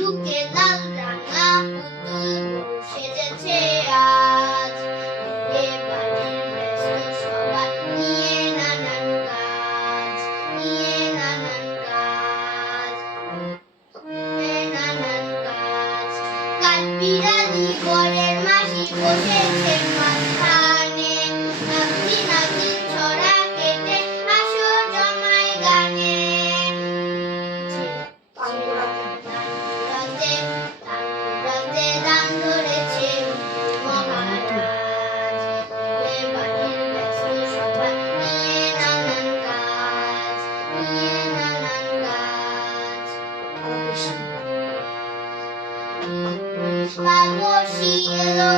ঢুকে লাল রাঙা পুতুল সেজেছে আজ। বিয়ে বাড়ির ব্যস্ত সবাই নিয়ে নানান কাজ, নিয়ে নানান কাজ, নানান কাজ। কাঠবিড়ালি বরের মাসি বসেছে মাঝখানে, নাতি নাতি ছড়া কেটে আসো জমায় গানে। তানপুরাতে দান ধরেছে মহারাজ। বিয়ে বাড়ির ব্যস্ত সবাই নিয়ে নানান কাজ, নিয়ে নানান কাজ। বাবুর্চি এলো